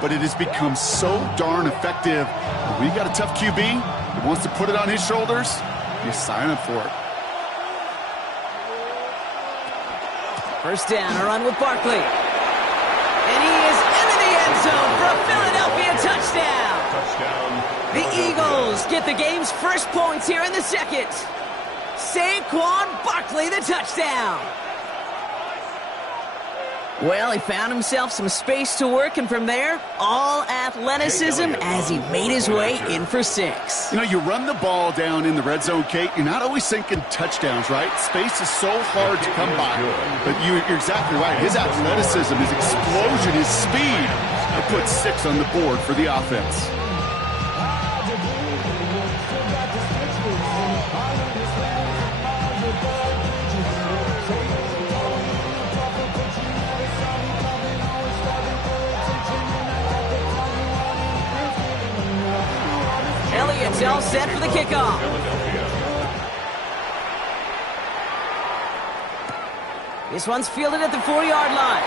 but it has become so darn effective. When you got a tough QB who wants to put it on his shoulders, you sign up for it. First down, a run with Barkley. And he is into the end zone for a Philadelphia touchdown. The Eagles get the game's first points here in the second. Saquon Barkley, the touchdown. Well, he found himself some space to work, and from there, all athleticism as he made his way in for 6. You know, you run the ball down in the red zone, Kate, you're not always thinking touchdowns, right? Space is so hard to come by. But you're exactly right. His athleticism, his explosion, his speed, I put 6 on the board for the offense. Elliott's all set for the kickoff. This one's fielded at the 4-yard line.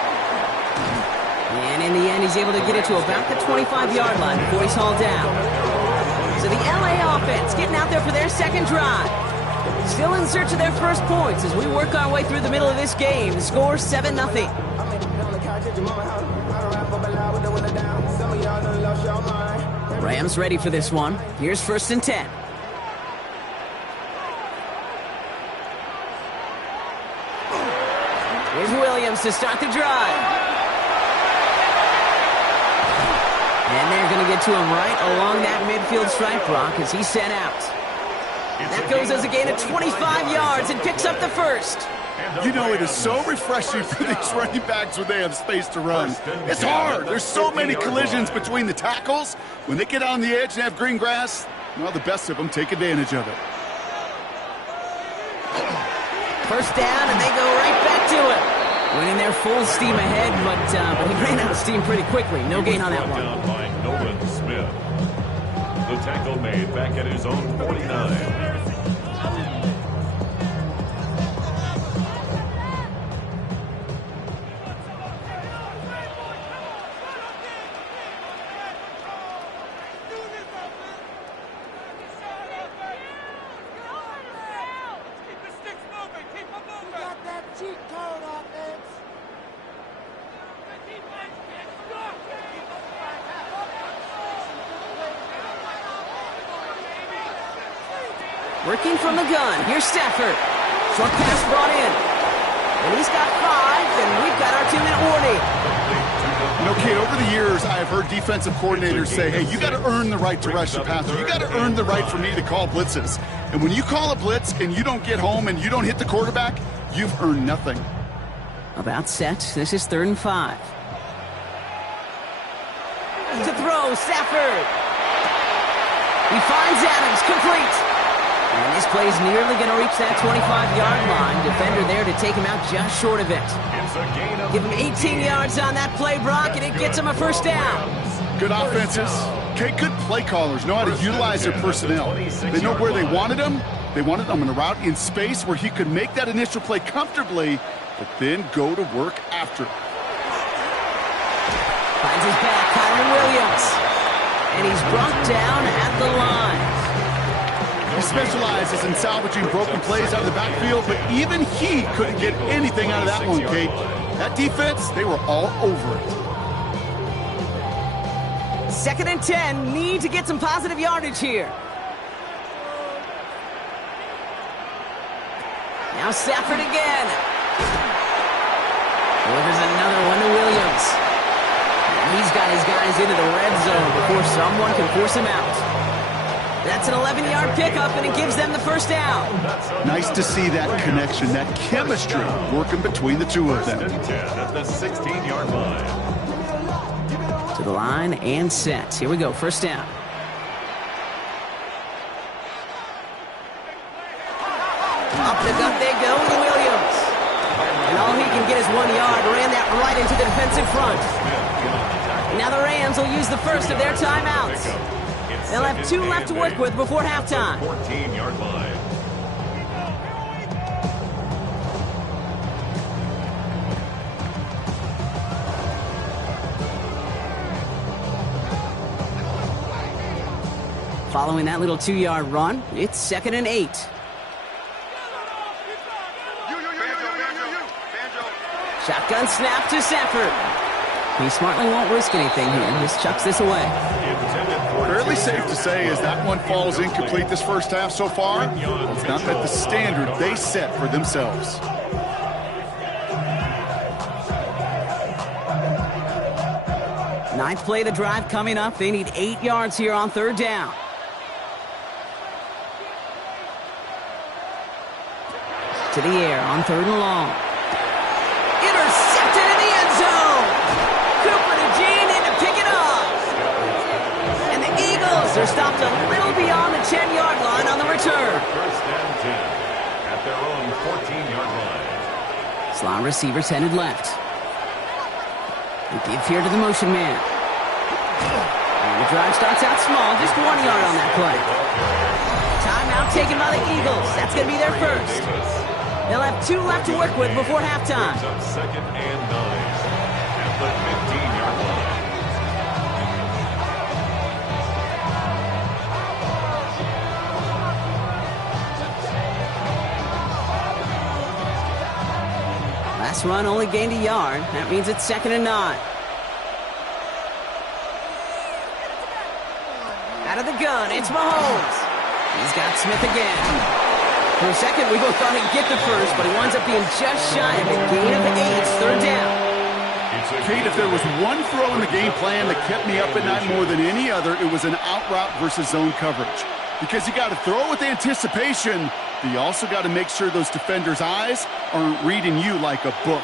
And in the end, he's able to get it to about the 25-yard line before he's hauled down. So the LA offense getting out there for their second drive. Still in search of their first points as we work our way through the middle of this game. The score 7-0. Rams ready for this one. Here's 1st and 10. Here's Williams to start the drive. And they're going to get to him right along that midfield stripe, Brock, as he's sent out. That goes as a gain of 25 yards and picks up the first. You know, it is so refreshing for these running backs when they have space to run. It's hard. There's so many collisions between the tackles. When they get on the edge and have green grass, well, the best of them take advantage of it. First down, and they go right back to it. Winning their full steam ahead, but he ran out of steam pretty quickly. No gain on that one. Down by Nolan Smith. The tackle made back at his own 49. Working from the gun. Here's Stafford. Short pass brought in. And he's got 5, and we've got our 2-minute warning. You know, Kate, over the years, I have heard defensive coordinators say, hey, you got to earn the right to rush the passer. You got to earn the right for me to call blitzes. And when you call a blitz and you don't get home and you don't hit the quarterback, you've earned nothing. About set. This is 3rd and 5. To throw, Stafford. He finds Adams, complete. And this play is nearly going to reach that 25-yard line. Defender there to take him out just short of it. Give him 18 yards on that play, Brock, and it gets him a first down. Good offenses. Okay, good play callers know how to utilize their personnel. They know where they wanted him. They wanted him in a route in space where he could make that initial play comfortably, but then go to work after. Finds his back, Kyren Williams. And he's brought down at the line. He specializes in salvaging broken plays out of the backfield, but even he couldn't get anything out of that one, Kate. That defense, they were all over it. 2nd and 10, need to get some positive yardage here. Now Stafford again. Delivers another one to Williams. And he's got his guys into the red zone before someone can force him out. That's an 11-yard pickup, and it gives them the first down. Nice to see that connection, that chemistry working between the two of them. At the 16-yard line. To the line and set. Here we go, first down. Up the gut they go to Williams. And all he can get is 1 yard. Ran that right into the defensive front. Now the Rams will use the first of their timeouts. They'll have 2 left to work with before halftime. 14-yard line. Following that little 2-yard run, it's 2nd and 8. Shotgun snap to Stafford. He smartly won't risk anything here. Just chucks this away. Fairly safe to say as that one falls incomplete this first half so far, it's not met the standard they set for themselves. Ninth play of the drive coming up. They need 8 yards here on 3rd down. To the air on 3rd and long. Intercepted in the end zone. Cooper to Jean in to pick it up. And the Eagles are stopped a little beyond the 10-yard line on the return. First down 10 at their own 14-yard line. Slot receivers headed left. They give here to the motion man. And the drive starts out small, just 1 yard on that play. Timeout taken by the Eagles. That's going to be their first. They'll have 2 left to work with before halftime. Up 2nd and 9 at the 15-yard line. Last run only gained a yard. That means it's 2nd and 9. Out of the gun, it's Mahomes. He's got Smith again. For a second, we both thought he'd get the first, but he winds up being just shy of a gain of 8. 3rd down. Kate, if there was one throw in the game plan that kept me up at night more than any other, it was an out route versus zone coverage. Because you got to throw with anticipation, but you also got to make sure those defenders' eyes aren't reading you like a book.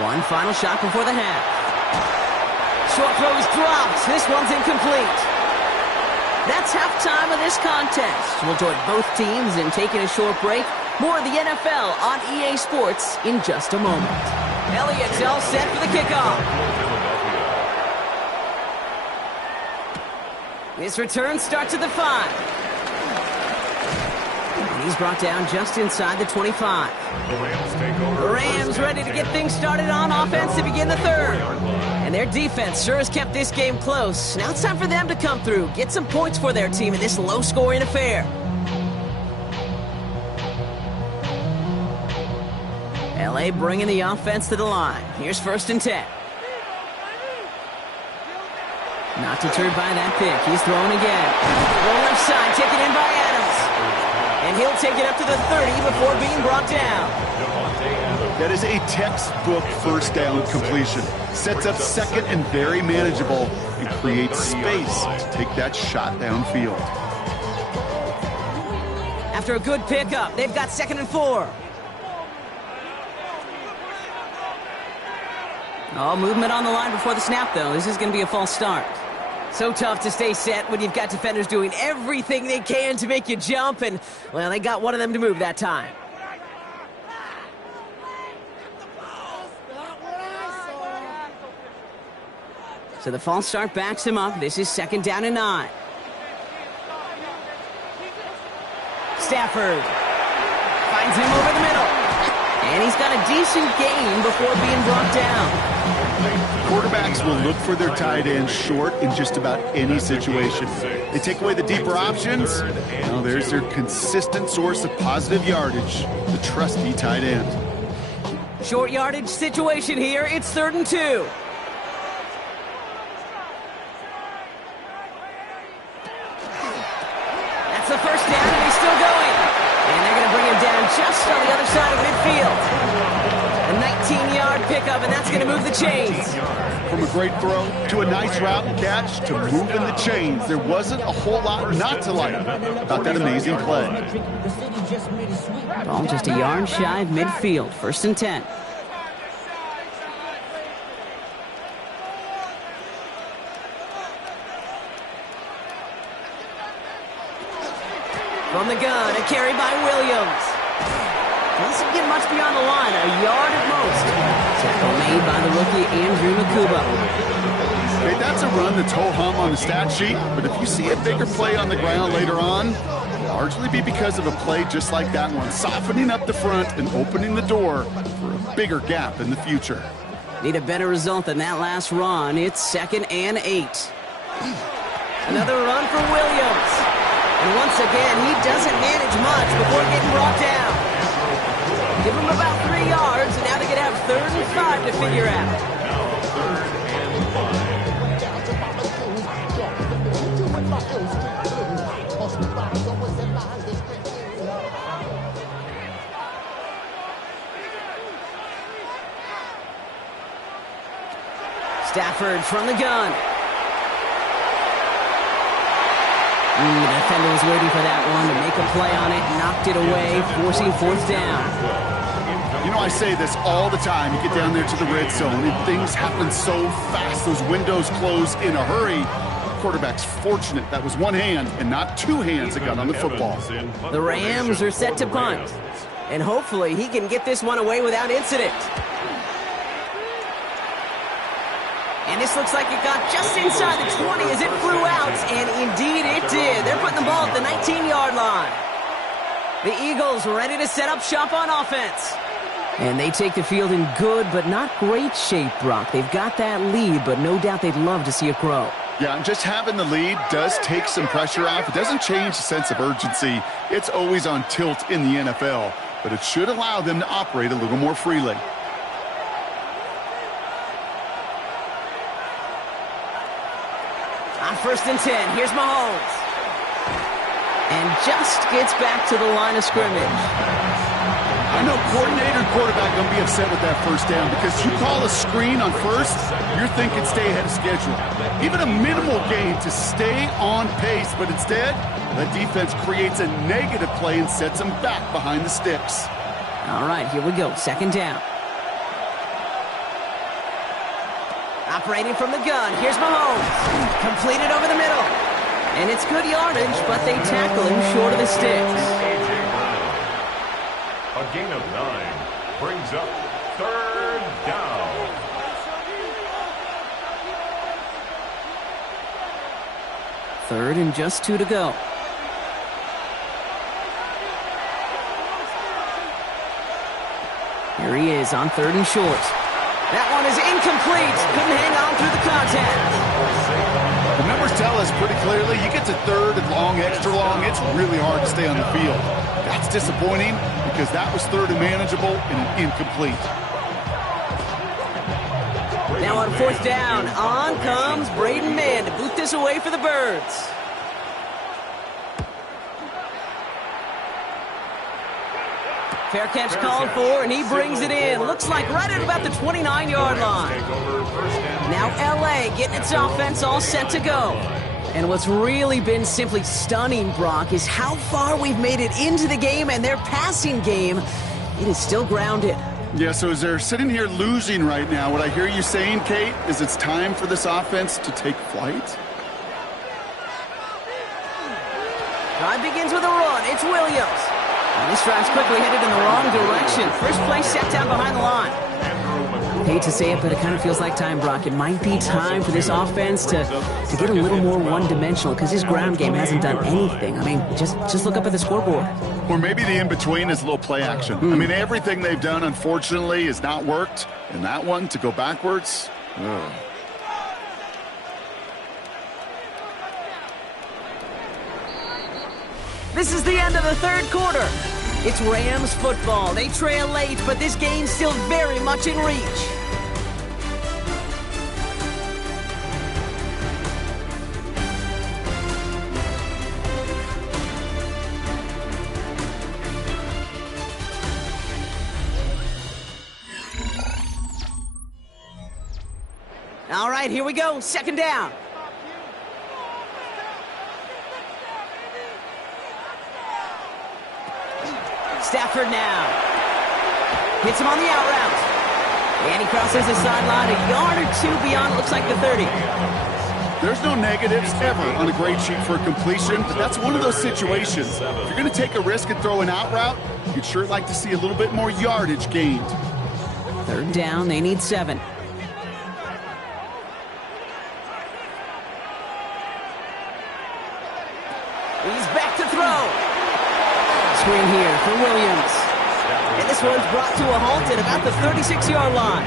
One final shot before the half. Short throw is dropped. This one's incomplete. That's halftime of this contest. We'll join both teams in taking a short break. More of the NFL on EA Sports in just a moment. Elliott's all set for the kickoff. This return starts at the 5. And he's brought down just inside the 25. The Rams ready to get things started on offense to begin the 3rd. And their defense sure has kept this game close. Now it's time for them to come through, get some points for their team in this low-scoring affair. LA bringing the offense to the line. Here's 1st and 10. Not deterred by that pick. He's throwing again. Roll left side, taken in by Adams. And he'll take it up to the 30 before being brought down. That is a textbook first down completion. Sets up 2nd and very manageable and creates space to take that shot downfield. After a good pickup, they've got 2nd and 4. Oh, movement on the line before the snap, though. This is going to be a false start. So tough to stay set when you've got defenders doing everything they can to make you jump, and, well, they got one of them to move that time. So the false start backs him up. This is 2nd down and 9. Stafford finds him over the middle. And he's got a decent gain before being brought down. Quarterbacks will look for their tight end short in just about any situation. They take away the deeper options. Now there's their consistent source of positive yardage, the trusty tight end. Short yardage situation here. It's 3rd and 2. That's the first down, and he's still going. And they're going to bring him down just on the other side of midfield. A 19-yard pickup, and that's going to move the chains. From a great throw to a nice route and catch to moving the chains, there wasn't a whole lot not to like about that amazing play. Ball just a yard shy of midfield. 1st and 10. From the gun, a carry by Williams. Doesn't get much beyond the line, a yard at most. Tackle made by the rookie Andrew Nakuba. Okay, that's a run that's ho-hum on the stat sheet, but if you see a bigger play on the ground later on, largely be because of a play just like that one, softening up the front and opening the door for a bigger gap in the future. Need a better result than that last run. It's 2nd and 8. Another run for Williams. And once again, he doesn't manage much before getting brought down. Give him about 3 yards, and now they're going to have 3rd and 5 to figure out. Stafford from the gun. The defender was waiting for that one to make a play on it, knocked it away, forcing 4th down. You know, I say this all the time. You get down there to the red zone, and things happen so fast. Those windows close in a hurry. The quarterback's fortunate that was one hand and not 2 hands that got on the football. The Rams are set to punt, and hopefully he can get this one away without incident. And this looks like it got just inside the 20 as it flew out, and indeed it did. They're putting the ball at the 19-yard line. The Eagles ready to set up shop on offense. And they take the field in good but not great shape, Brock. They've got that lead, but no doubt they'd love to see it grow. Yeah, and just having the lead does take some pressure off. It doesn't change the sense of urgency. It's always on tilt in the NFL, but it should allow them to operate a little more freely. On 1st and 10, here's Mahomes. And just gets back to the line of scrimmage. I know coordinator and quarterback going to be upset with that 1st down because you call a screen on 1st, you're thinking stay ahead of schedule. Even a minimal gain to stay on pace, but instead, that defense creates a negative play and sets them back behind the sticks. All right, here we go, 2nd down. Operating from the gun, here's Mahomes. Completed over the middle. And it's good yardage, but they tackle him short of the sticks. A gain of 9 brings up 3rd down. Third and just 2 to go. Here he is on 3rd and short. That one is incomplete. Couldn't hang on through the contact. The numbers tell us pretty clearly, you get to 3rd and long, extra long, it's really hard to stay on the field. That's disappointing because that was 3rd and manageable and an incomplete. Now on 4th down, on comes Braden Mann to boot this away for the Birds. Fair catch called for, and he brings it in. Looks like right at about the 29-yard line. Now L.A. getting its offense all set to go. And what's really been simply stunning, Brock, is how far we've made it into the game, and their passing game, it is still grounded. Yeah, so as they're sitting here losing right now, what I hear you saying, Kate, is it's time for this offense to take flight? Drive begins with a run. It's Williams. And this drive's quickly headed in the wrong direction. First play set down behind the line. Hate to say it, but it kind of feels like time, Brock. It might be time for this offense to get a little more one-dimensional because his ground game hasn't done anything. I mean, just look up at the scoreboard. Or maybe the in-between is a little play action. I mean, everything they've done, unfortunately, has not worked. And that one, to go backwards, ugh. This is the end of the 3rd quarter. It's Rams football. They trail late, but this game's still very much in reach. All right, here we go. 2nd down. Stafford now. Hits him on the out route. And he crosses the sideline a yard or 2 beyond, looks like the 30. There's no negatives ever on a grade sheet for a completion, but that's one of those situations. If you're going to take a risk and throw an out route, you'd sure like to see a little bit more yardage gained. 3rd down, they need 7. He's back to throw. screen here for Williams. And this one's brought to a halt at about the 36-yard line.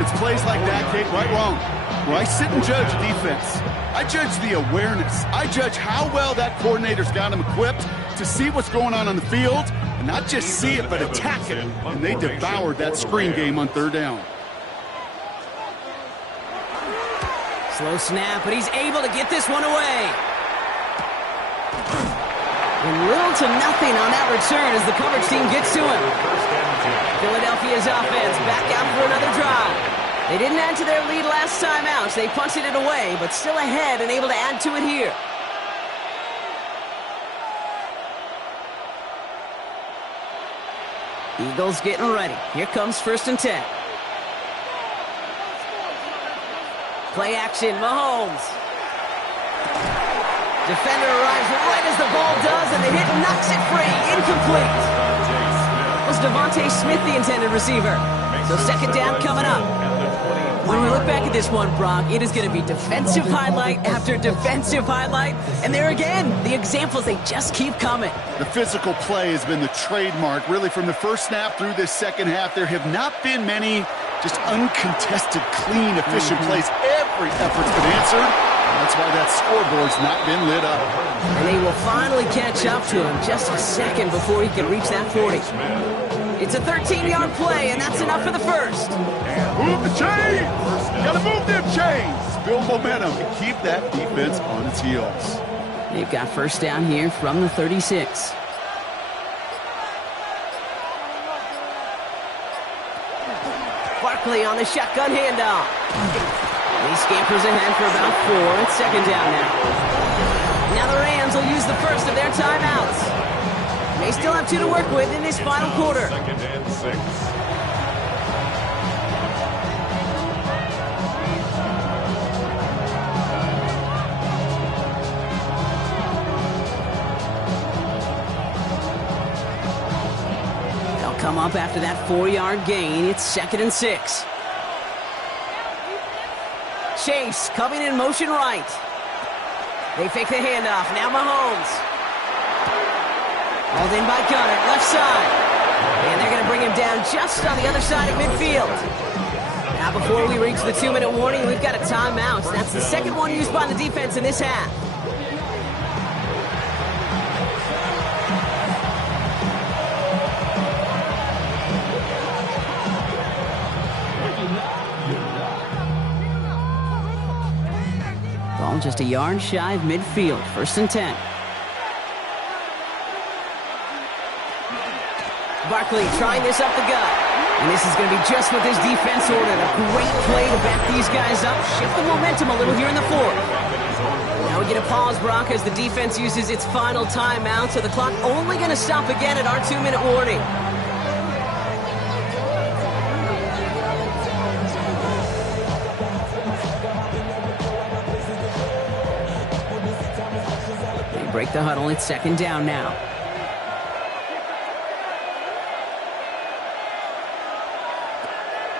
It's plays like that, Kate, right, wrong. Where I sit and judge defense. I judge the awareness. I judge how well that coordinator's got them equipped to see what's going on the field, and not just see it, but attack it. And they devoured that screen game on third down. Slow snap, but he's able to get this one away. And little to nothing on that return as the coverage team gets to him. Philadelphia's offense back out for another drive. They didn't add to their lead last time out, so they punted it away, but still ahead and able to add to it here. Eagles getting ready. Here comes 1st and 10. Play action, Mahomes. Defender arrives right as the ball does, and the hit knocks it free. Incomplete. Was Devontae Smith the intended receiver? So 2nd down coming up. When we look back at this one, Brock, it is going to be defensive highlight after defensive highlight. And there again, the examples, they just keep coming. The physical play has been the trademark, really, from the first snap through this second half. There have not been many just uncontested, clean, efficient plays. Every effort's been answered. That's why that scoreboard's not been lit up. And they will finally catch up to him just a second before he can reach that 40. It's a 13-yard play, and that's enough for the first. Move the chains! Gotta move them chains! Build momentum and keep that defense on its heels. They've got 1st down here from the 36. Barkley on the shotgun handoff. He scampers ahead for about 4. It's 2nd down now. Now the Rams will use the first of their timeouts. They still have 2 to work with in this final quarter. 2nd and 6. They'll come up after that 4-yard gain. It's 2nd and 6. Chase coming in motion right. They fake the handoff. Now Mahomes. Hauled in by Gunner, left side. And they're going to bring him down just on the other side of midfield. Now before we reach the 2-minute warning, we've got a timeout. That's the 2nd one used by the defense in this half. Ball just a yard shy of midfield. 1st and 10. Barkley trying this up the gut. And this is going to be just what this defense ordered. A great play to back these guys up. Shift the momentum a little here in the 4th. Now we get a pause, Brock, as the defense uses its final timeout. So the clock only going to stop again at our 2-minute warning. They break the huddle. It's 2nd down now.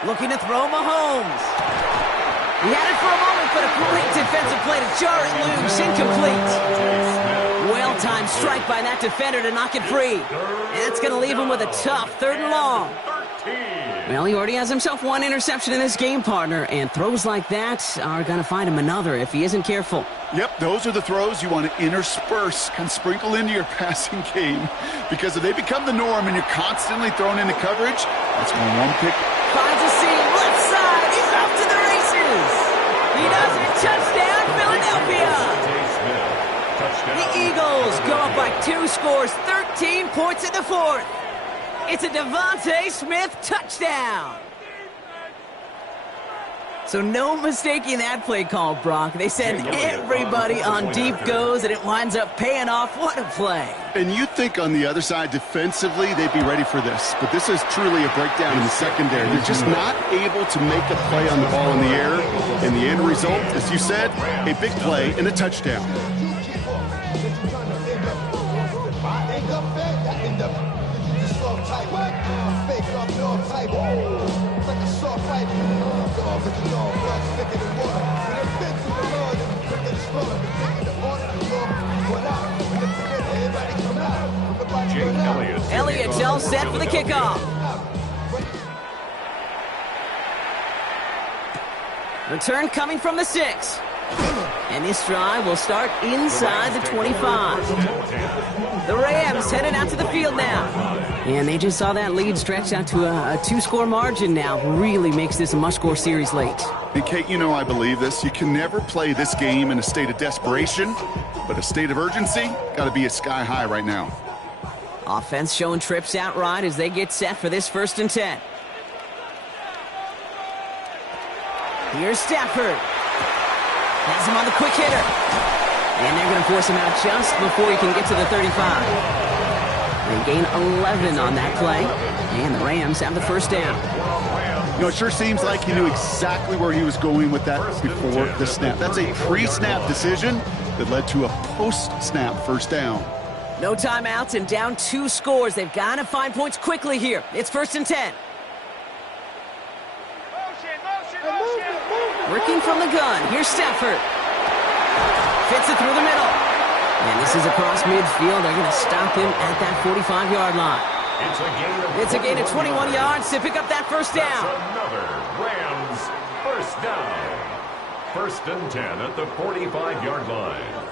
Looking to throw Mahomes. He had it for a moment, but a great defensive play to jar it loose. Incomplete. Well-timed strike by that defender to knock it free. And that's going to leave him with a tough 3rd and long. Well, he already has himself 1 interception in this game, partner, and throws like that are going to find him another if he isn't careful. Yep, those are the throws you want to intersperse and sprinkle into your passing game, because if they become the norm and you're constantly thrown into coverage, that's when one pick. Finds a seam, left side, he's off to the races. He does it, touchdown, Philadelphia. The Eagles go up by 2 scores, 13 points in the 4th. It's a Devontae Smith touchdown. So no mistaking that play call, Brock. They send everybody on deep goes, and it winds up paying off. What a play. And you think on the other side, defensively, they'd be ready for this. But this is truly a breakdown in the secondary. They're just not able to make a play on the ball in the air. And the end result, as you said, a big play and a touchdown. all set for the kickoff. Return coming from the 6. And this drive will start inside the 25. The Rams headed out to the field now. And they just saw that lead stretch out to a 2-score margin now. Really makes this a must-score series late. And Kate, you know I believe this. You can never play this game in a state of desperation, but a state of urgency got to be at sky high right now. Offense showing trips out right as they get set for this 1st and 10. Here's Stafford. Has him on the quick hitter. And they're going to force him out just before he can get to the 35. They gain 11 on that play. And the Rams have the 1st down. You know, it sure seems like he knew exactly where he was going with that before the snap. That's a pre-snap decision that led to a post-snap 1st down. No timeouts and down 2 scores. They've got to find points quickly here. It's 1st and 10. Working from the gun. Here's Stafford. Fits it through the middle. And this is across midfield. They're going to stop him at that 45-yard line. It's a gain of 21 yards to pick up that 1st down. Another Rams 1st down. 1st and 10 at the 45-yard line.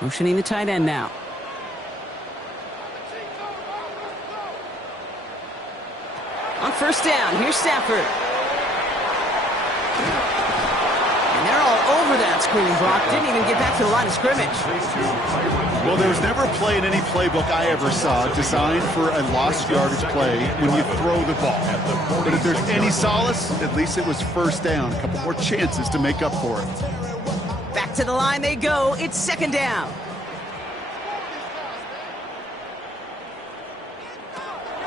Motioning the tight end now. On 1st down, here's Stafford. And they're all over that screen. Brock didn't even get back to the line of scrimmage. Well, there was never a play in any playbook I ever saw designed for a lost yardage play when you throw the ball. But if there's any solace, at least it was 1st down. A couple more chances to make up for it. Back to the line they go. It's 2nd down.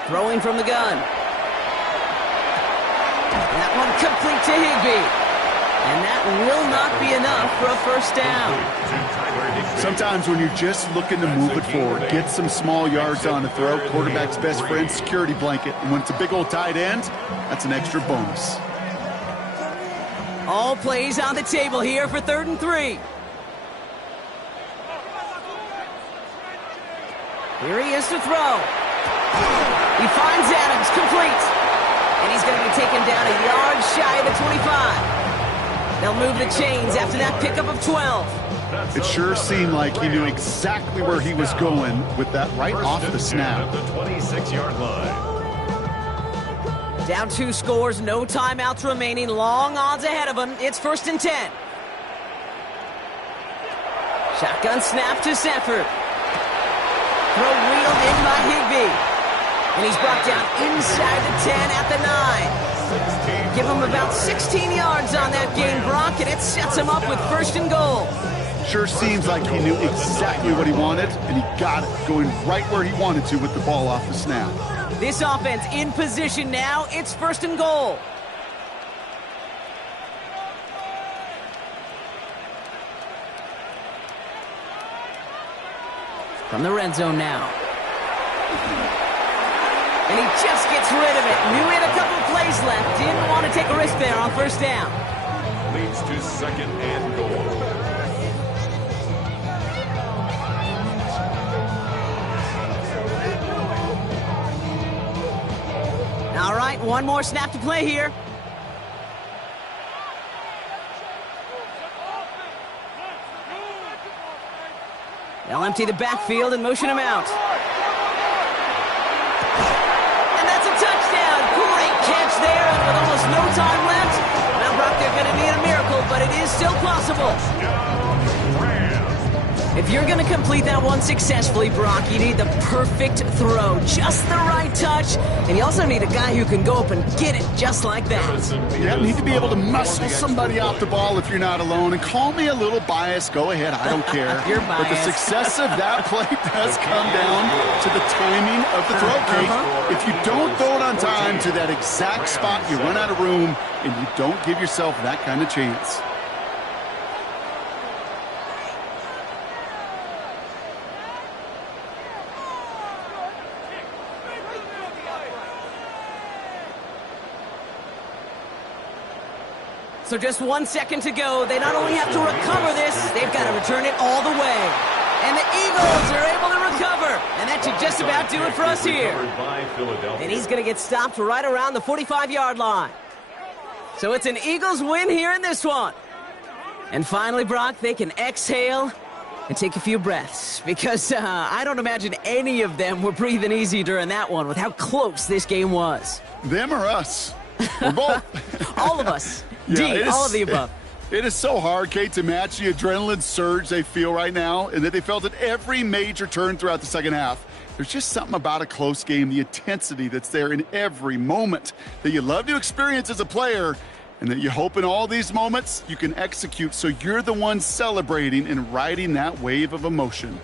Throwing from the gun. That one complete to Higbee. And that will not be enough for a 1st down. Sometimes when you're just looking to move it forward, get some small yards on the throw, quarterback's best friend, security blanket. And when it's a big old tight end, that's an extra bonus. All plays on the table here for 3rd and 3. Here he is to throw. He finds Adams, complete. And he's going to be taken down a yard shy of the 25. They'll move the chains after that pickup of 12. It sure seemed like he knew exactly where he was going with that right off the snap. At the 26-yard line. Down 2 scores, no timeouts remaining, long odds ahead of him. It's 1st and 10. Shotgun snap to Stafford. Throw wheeled in by Higbee. And he's brought down inside the 10 at the 9. Give him about 16 yards on that gain, Brock, and it sets him up with 1st and goal. Sure seems like he knew exactly what he wanted, and he got it, going right where he wanted to with the ball off the snap. This offense in position now. It's 1st and goal. From the red zone now. And he just gets rid of it. Knew he had a couple of plays left. Didn't want to take a risk there on 1st down. Leads to 2nd and goal. All right, one more snap to play here. They'll empty the backfield and motion him out. And that's a touchdown. Great catch there, and with almost no time left. Now, Brock, they're going to need a miracle, but it is still possible. If you're going to complete that one successfully, Brock, you need the perfect throw, just the right touch, and you also need a guy who can go up and get it just like that. Yeah, you need to be able to muscle somebody off the ball if you're not alone. And call me a little biased. Go ahead. I don't care. You're But the biased. success of that play does come down to the timing of the throw, Kate. If you don't throw it on time to that exact spot, you run out of room, and you don't give yourself that kind of chance. So just 1 second to go. They not only have to recover this, they've got to return it all the way. And the Eagles are able to recover. And that should just about do it for us here. And he's going to get stopped right around the 45-yard line. So it's an Eagles win here in this one. And finally, Brock, they can exhale and take a few breaths. Because I don't imagine any of them were breathing easy during that one with how close this game was. Them or us? We're both. All of us. Yeah, all of the above. It is so hard, Kate, to match the adrenaline surge they feel right now and that they felt at every major turn throughout the second half. There's just something about a close game, the intensity that's there in every moment that you love to experience as a player and that you hope in all these moments you can execute so you're the one celebrating and riding that wave of emotion.